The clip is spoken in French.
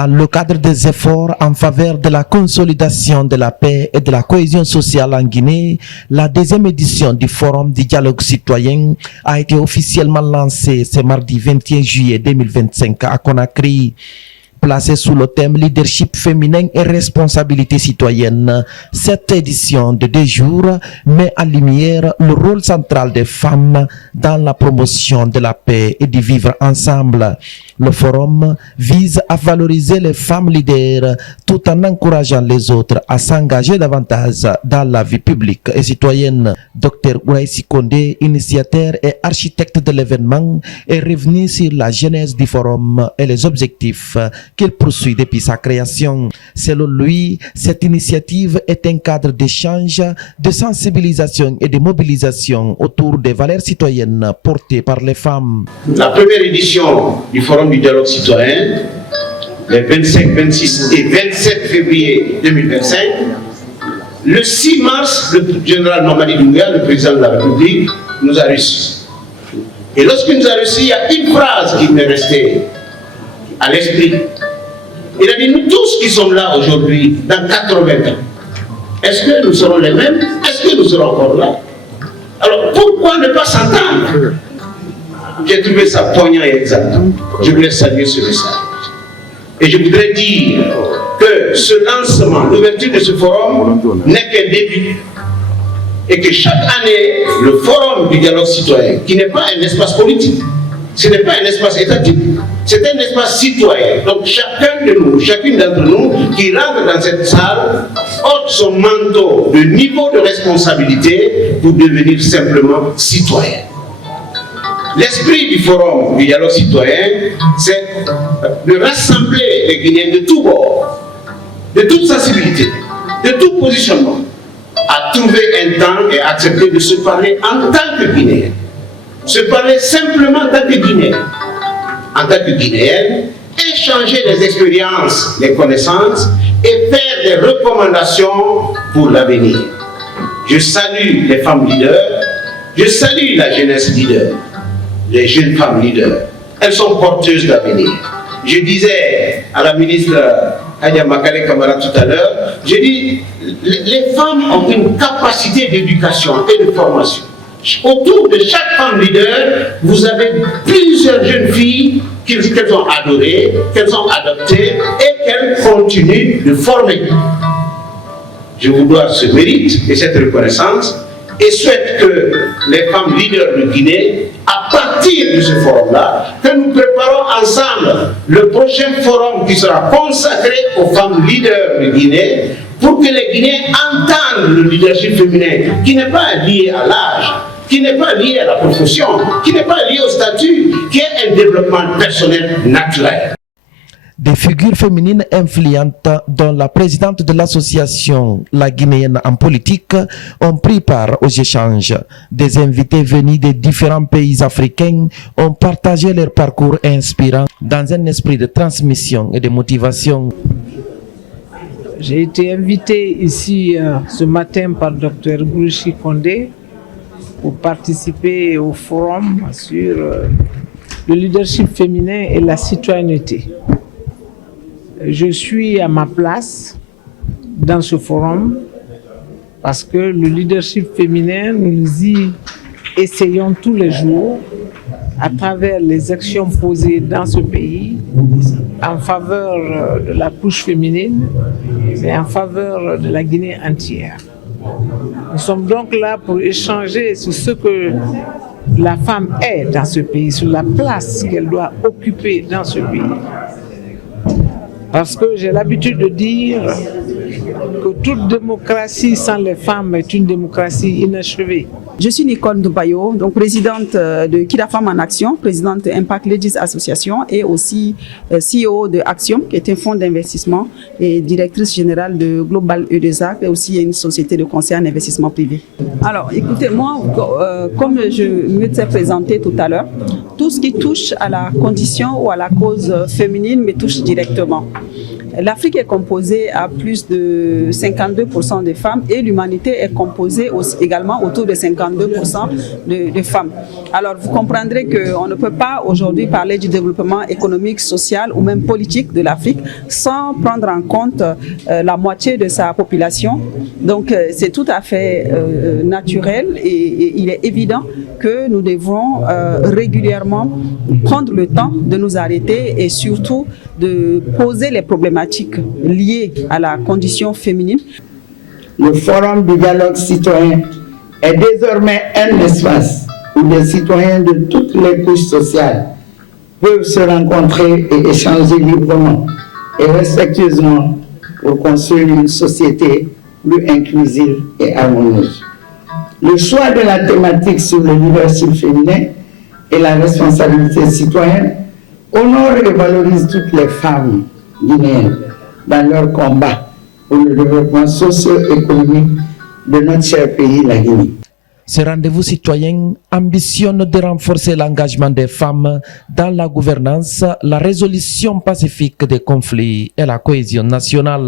Dans le cadre des efforts en faveur de la consolidation de la paix et de la cohésion sociale en Guinée, la deuxième édition du Forum du dialogue citoyen a été officiellement lancée ce mardi 21 juillet 2025 à Conakry. Placée sous le thème leadership féminin et responsabilité citoyenne, cette édition de 2 jours met en lumière le rôle central des femmes dans la promotion de la paix et du vivre ensemble. Le forum vise à valoriser les femmes leaders tout en encourageant les autres à s'engager davantage dans la vie publique et citoyenne. Dr Ouraïsi Kondé, initiateur et architecte de l'événement, est revenu sur la genèse du forum et les objectifs qu'il poursuit depuis sa création. Selon lui, cette initiative est un cadre d'échange, de sensibilisation et de mobilisation autour des valeurs citoyennes portées par les femmes. La première édition du Forum du dialogue citoyen, les 25, 26 et 27 février 2025, le 6 mars, le général Mamadi Doumbouya, le président de la République, nous a reçus. Et lorsqu'il nous a reçus, il y a une phrase qui m'est restée à l'esprit. Il a dit, nous tous qui sommes là aujourd'hui, dans 80 ans, est-ce que nous serons les mêmes? Est-ce que nous serons encore là? Alors pourquoi ne pas s'entendre? J'ai trouvé ça poignant et exact. Je voulais saluer ce message. Et je voudrais dire que ce lancement, l'ouverture de ce forum n'est qu'un début. Et que chaque année, le forum du dialogue citoyen, qui n'est pas un espace politique, ce n'est pas un espace étatique, c'est un espace citoyen. Donc chacun de nous, chacune d'entre nous qui rentre dans cette salle, ôte son manteau de niveau de responsabilité pour devenir simplement citoyen. L'esprit du forum du dialogue citoyen, c'est de rassembler les Guinéens de tous bords, de toute sensibilité, de tout positionnement, à trouver un temps et accepter de se parler en tant que Guinéen. Se parler simplement en tant que Guinéen. En tant que Guinéenne, échanger les expériences, les connaissances et faire des recommandations pour l'avenir. Je salue les femmes leaders, je salue la jeunesse leader, les jeunes femmes leaders. Elles sont porteuses d'avenir. Je disais à la ministre Adia Makale Kamara tout à l'heure, je dis, les femmes ont une capacité d'éducation et de formation. Autour de chaque femme leader, vous avez plusieurs jeunes filles qu'elles ont adorées, qu'elles ont adoptées et qu'elles continuent de former. Je vous dois ce mérite et cette reconnaissance et souhaite que les femmes leaders de Guinée, à partir de ce forum-là, que nous préparons ensemble le prochain forum qui sera consacré aux femmes leaders de Guinée pour que les Guinéens entendent le leadership féminin qui n'est pas lié à l'âge, qui n'est pas lié à la profession, qui n'est pas lié au statut, qui est un développement personnel naturel. Des figures féminines influentes, dont la présidente de l'association La Guinéenne en politique, ont pris part aux échanges. Des invités venus des différents pays africains ont partagé leur parcours inspirant dans un esprit de transmission et de motivation. J'ai été invité ici ce matin par Dr Ouraïsi Kondé pour participer au forum sur le leadership féminin et la citoyenneté. Je suis à ma place dans ce forum parce que le leadership féminin, nous y essayons tous les jours à travers les actions posées dans ce pays en faveur de la couche féminine et en faveur de la Guinée entière. Nous sommes donc là pour échanger sur ce que la femme est dans ce pays, sur la place qu'elle doit occuper dans ce pays. Parce que j'ai l'habitude de dire que toute démocratie sans les femmes est une démocratie inachevée. Je suis Nicole Ndoubayo, donc présidente de Kida Femmes en Action, présidente de Impact Ladies Association et aussi CEO de Action, qui est un fonds d'investissement et directrice générale de Global E2A, qui est aussi une société de conseil en investissement privé. Alors, écoutez, moi, comme je me suis présenté tout à l'heure, tout ce qui touche à la condition ou à la cause féminine me touche directement. L'Afrique est composée à plus de 52% de femmes et l'humanité est composée aussi, également autour de 52% de femmes. Alors vous comprendrez qu'on ne peut pas aujourd'hui parler du développement économique, social ou même politique de l'Afrique sans prendre en compte la moitié de sa population. Donc c'est tout à fait naturel et il est évident que nous devons régulièrement prendre le temps de nous arrêter et surtout de poser les problématiques liées à la condition féminine. Le Forum du dialogue citoyen est désormais un espace où les citoyens de toutes les couches sociales peuvent se rencontrer et échanger librement et respectueusement pour construire une société plus inclusive et harmonieuse. Le choix de la thématique sur le leadership féminin et la responsabilité citoyenne honore et valorise toutes les femmes guinéennes dans leur combat pour le développement socio-économique de notre cher pays, la Guinée. Ce rendez-vous citoyen ambitionne de renforcer l'engagement des femmes dans la gouvernance, la résolution pacifique des conflits et la cohésion nationale.